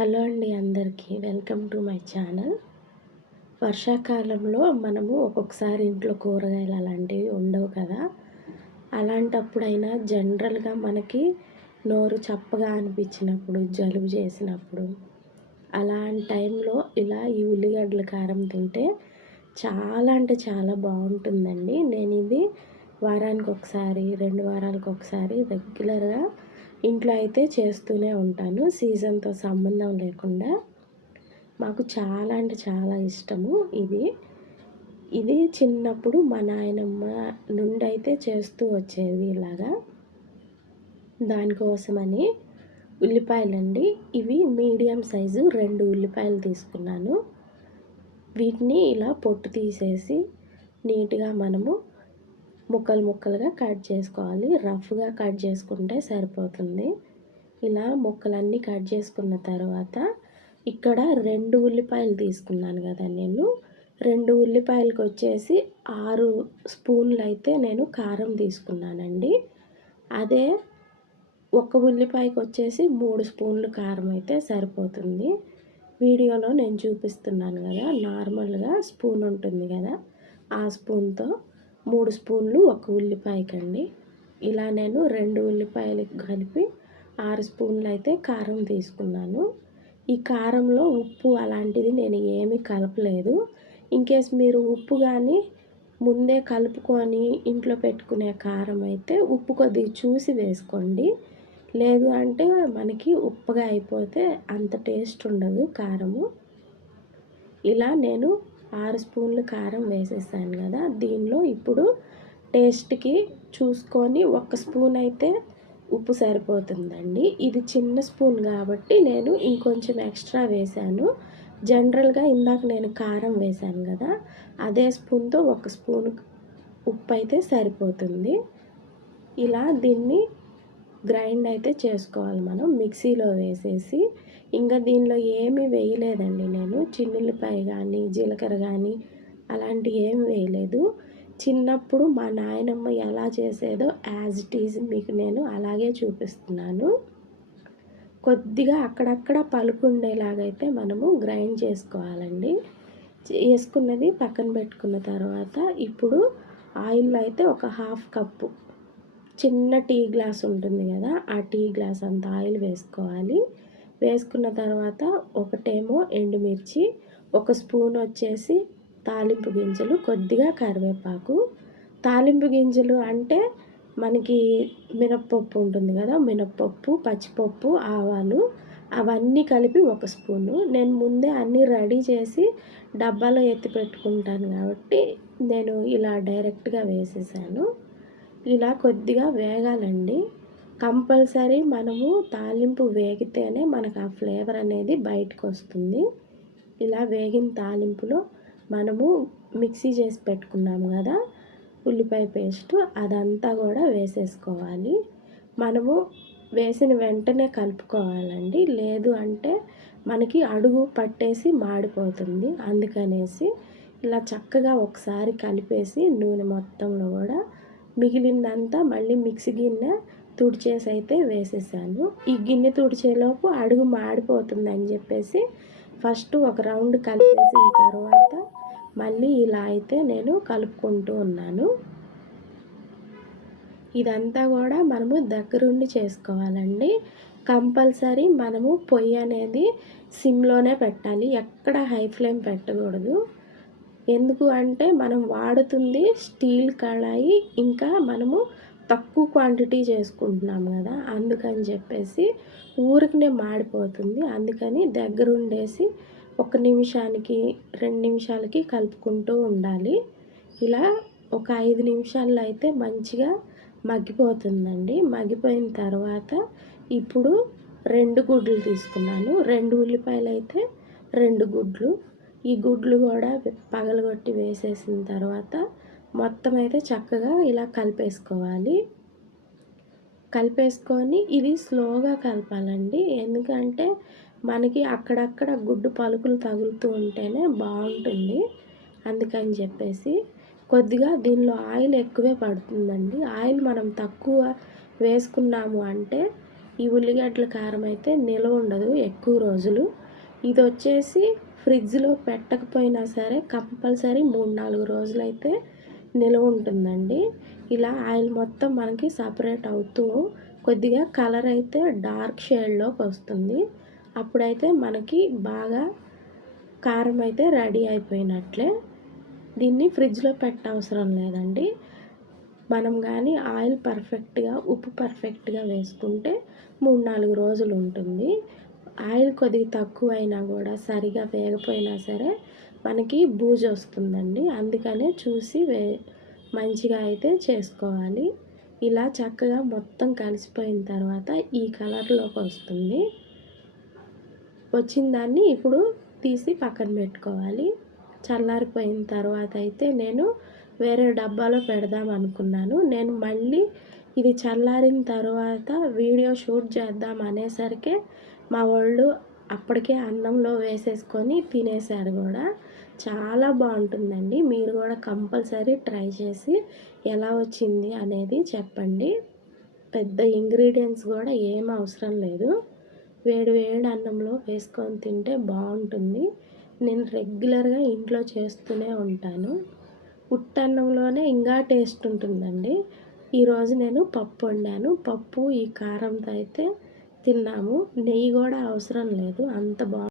Hello అండి అందరికీ welcome to my channel. వర్షాకాలంలో మనము ఒక్కొక్కసారి ఇంట్లో కూరగాయలు అలాంటివి ఉండవు కదా. అలాంటప్పుడైనా జనరల్గా మనకి నోరు చప్పగా అనిపించినప్పుడు, జలుబు చేసినప్పుడు, అలాంటి టైంలో ఇలా ఈ ఉల్లిగడ్డల కారం తింటే చాలా అంటే చాలా బాగుంటుందండి. నేను ఇది వారానికి ఒకసారి, 2 వారాలకు ఒకసారి రెగ్యులర్గా ఇంట్లో అయితే చేస్తూనే ఉంటాను. సీజన్‌తో సంబంధం లేకుండా. మాకు చాలా అంటే చాలా ఇష్టము ఇది. ఇది చిన్నప్పుడు మా నాయనమ్మ నుండైతే చేస్తూ వచ్చేది ఇలాగా. దానికోసమని ఉల్లిపాయలండి. ఇవి మీడియం సైజు 2 ఉల్లిపాయలు తీసుకున్నాను. వీటిని ఇలా పొట్టు తీసేసి నీట్‌గా మనము ముక్కలు ముక్కలుగా కట్ చేసుకోవాలి. రఫ్‌గా కట్ చేసుకుంటే సరిపోతుంది. ఇలా ముక్కలన్నీ కట్ చేసుకున్న తర్వాత ఇక్కడ 2 ఉల్లిపాయలు తీసుకున్నాను కదా నేను. 2 ఉల్లిపాయలకి వచ్చేసి 6 స్పూన్లు అయితే నేను కారం తీసుకున్నానండి. అదే ఒక ఉల్లిపాయకి వచ్చేసి 3 స్పూన్లు కారం అయితే సరిపోతుంది. వీడియోలో నేను చూపిస్తున్నాను కదా, నార్మల్గా స్పూన్ ఉంటుంది కదా, ఆ స్పూన్తో 3 స్పూన్లు ఒక ఉల్లిపాయకండి. ఇలా నేను 2 ఉల్లిపాయలకి కలిపి 6 స్పూన్లు అయితే కారం తీసుకున్నాను. ఈ కారంలో ఉప్పు అలాంటిది నేను ఏమీ కలపలేదు. ఇన్కేస్ మీరు ఉప్పు కానీ ముందే కలుపుకొని ఇంట్లో పెట్టుకునే కారం అయితే ఉప్పు కొద్దిగా చూసి వేసుకోండి. లేదు అంటే మనకి ఉప్పగా అయిపోతే అంత టేస్ట్ ఉండదు కారము. ఇలా నేను 6 స్పూన్లు కారం వేసేసాను కదా. దీనిలో ఇప్పుడు టేస్ట్‌కి చూసుకొని 1 స్పూన్ అయితే ఉప్పు సరిపోతుందండి. ఇది చిన్న స్పూన్ కాబట్టి నేను ఇంకొంచెం ఎక్స్ట్రా వేశాను. జనరల్‌గా ఇందాక నేను కారం వేశాను కదా, అదే స్పూన్‌తో 1 స్పూన్ ఉప్పు అయితే సరిపోతుంది. ఇలా దీన్ని గ్రైండ్ అయితే చేసుకోవాలి మనం మిక్సీలో వేసేసి. ఇంకా దీనిలో ఏమీ వేయలేదండి నేను. చిన్నుల్లిపాయ కానీ, జీలకర్ర కానీ అలాంటివి ఏమి వేయలేదు. చిన్నప్పుడు మా నాయనమ్మ ఎలా చేసేదో యాజ్ ఇట్ ఈజ్ మీకు నేను అలాగే చూపిస్తున్నాను. కొద్దిగా అక్కడక్కడ పలుకుండేలాగైతే మనము గ్రైండ్ చేసుకోవాలండి. చేసుకున్నది పక్కన పెట్టుకున్న తర్వాత ఇప్పుడు ఆయిల్లో అయితే ఒక 1/2 కప్పు, చిన్న టీ గ్లాస్ ఉంటుంది కదా, ఆ టీ గ్లాస్ అంత ఆయిల్ వేసుకోవాలి. వేసుకున్న తర్వాత ఒకటేమో ఎండుమిర్చి, 1 స్పూన్ వచ్చేసి తాలింపు గింజలు, కొద్దిగా కరివేపాకు. తాలింపు గింజలు అంటే మనకి మినప్పప్పు ఉంటుంది కదా, మినప్పప్పు, పచ్చిపప్పు, ఆవాలు అవన్నీ కలిపి 1 స్పూను. నేను ముందే అన్నీ రెడీ చేసి డబ్బాలో ఎత్తి పెట్టుకుంటాను కాబట్టి నేను ఇలా డైరెక్ట్‌గా వేసేసాను. ఇలా కొద్దిగా వేగాలండి. కంపల్సరీ మనము తాలింపు వేగితేనే మనకు ఆ ఫ్లేవర్ అనేది బయటకొస్తుంది. ఇలా వేగిన తాలింపులో మనము మిక్సీ చేసి పెట్టుకున్నాము కదా ఉల్లిపాయ పేస్టు, అదంతా కూడా వేసేసుకోవాలి. మనము వేసిన వెంటనే కలుపుకోవాలండి. లేదు అంటే మనకి అడుగు పట్టేసి మాడిపోతుంది. అందుకనేసి ఇలా చక్కగా ఒకసారి కలిపేసి నూనె మొత్తంలో కూడా మిగిలిందంతా మళ్ళీ మిక్సీ గిన్నె తుడిచేసి అయితే వేసేసాను. ఈ గిన్నె తుడిచేలోపు అడుగు మాడిపోతుందని చెప్పేసి ఫస్ట్ ఒక రౌండ్ కలిపేసిన తర్వాత మళ్ళీ ఇలా అయితే నేను కలుపుకుంటూ ఉన్నాను. ఇదంతా కూడా మనము దగ్గరుండి చేసుకోవాలండి. కంపల్సరీ మనము పొయ్యి అనేది సిమ్‌లోనే పెట్టాలి. ఎక్కడ హై ఫ్లేమ్ పెట్టకూడదు. ఎందుకు అంటే మనం వాడుతుంది స్టీల్ కళాయి, ఇంకా మనము తక్కువ క్వాంటిటీ చేసుకుంటున్నాం కదా, అందుకని చెప్పేసి ఊరికనే మాడిపోతుంది. అందుకని దగ్గరుండేసి 1 నిమిషానికి, 2 నిమిషాలకి కలుపుకుంటూ ఉండాలి. ఇలా ఒక 5 నిమిషాల్లో అయితే మంచిగా మగ్గిపోతుందండి. మగ్గిపోయిన తర్వాత ఇప్పుడు 2 గుడ్లు తీసుకున్నాను. 2 ఉల్లిపాయలైతే 2 గుడ్లు. ఈ గుడ్లు కూడా పగలగొట్టి వేసేసిన తర్వాత మొత్తం అయితే చక్కగా ఇలా కలిపేసుకోవాలి. కలిపేసుకొని ఇది స్లోగా కలపాలండి. ఎందుకంటే మనకి అక్కడక్కడ గుడ్డు పలుకులు తగులుతూ ఉంటేనే బాగుంటుంది. అందుకని చెప్పేసి కొద్దిగా దీనిలో ఆయిల్ ఎక్కువే పడుతుందండి. ఆయిల్ మనం తక్కువ వేసుకున్నాము అంటే ఈ ఉల్లిగడ్డల కారం అయితే నిలవ ఉండదు ఎక్కువ రోజులు. ఇది వచ్చేసి ఫ్రిడ్జ్‌లో పెట్టకపోయినా సరే కంపల్సరీ 3, 4 రోజులైతే నిలవ ఉంటుందండి. ఇలా ఆయిల్ మొత్తం మనకి సపరేట్ అవుతూ కొద్దిగా కలర్ అయితే డార్క్ షేడ్‌లోకి వస్తుంది. అప్పుడైతే మనకి బాగా కారం అయితే రెడీ అయిపోయినట్లే. దీన్ని ఫ్రిడ్జ్‌లో పెట్టవసరం లేదండి. మనం కానీ ఆయిల్ పర్ఫెక్ట్‌గా, ఉప్పు పర్ఫెక్ట్‌గా వేసుకుంటే 3, 4 రోజులు ఉంటుంది. ఆయిల్ కొద్దిగా తక్కువైనా కూడా సరిగా వేగపోయినా సరే మనకి బూజొస్తుందండి. అందుకనే చూసి మంచిగా అయితే చేసుకోవాలి. ఇలా చక్కగా మొత్తం కలిసిపోయిన తర్వాత ఈ కలర్‌లోకి వస్తుంది. వచ్చిన దాన్ని ఇప్పుడు తీసి పక్కన పెట్టుకోవాలి. చల్లారిపోయిన తర్వాత అయితే నేను వేరే డబ్బాలో పెడదాం అనుకున్నాను. నేను మళ్ళీ ఇది చల్లారిన తర్వాత వీడియో షూట్ చేద్దాం అనేసరికే మా వోళ్ళు అప్పటికే అన్నంలో వేసేసుకొని తినేసారు కూడా. చాలా బాగుంటుందండి. మీరు కూడా కంపల్సరీ ట్రై చేసి ఎలా వచ్చింది అనేది చెప్పండి. పెద్ద ఇంగ్రీడియెంట్స్ కూడా ఏం అవసరం లేదు. వేడి వేడి అన్నంలో వేసుకొని తింటే బాగుంటుంది. నేను రెగ్యులర్‌గా ఇంట్లో చేస్తూనే ఉంటాను. ఉట్టన్నంలోనే ఇంకా టేస్ట్ ఉంటుందండి. ఈరోజు నేను పప్పు వండాను. పప్పు ఈ కారంతో అయితే తిన్నాము. నెయ్యి కూడా అవసరం లేదు. అంత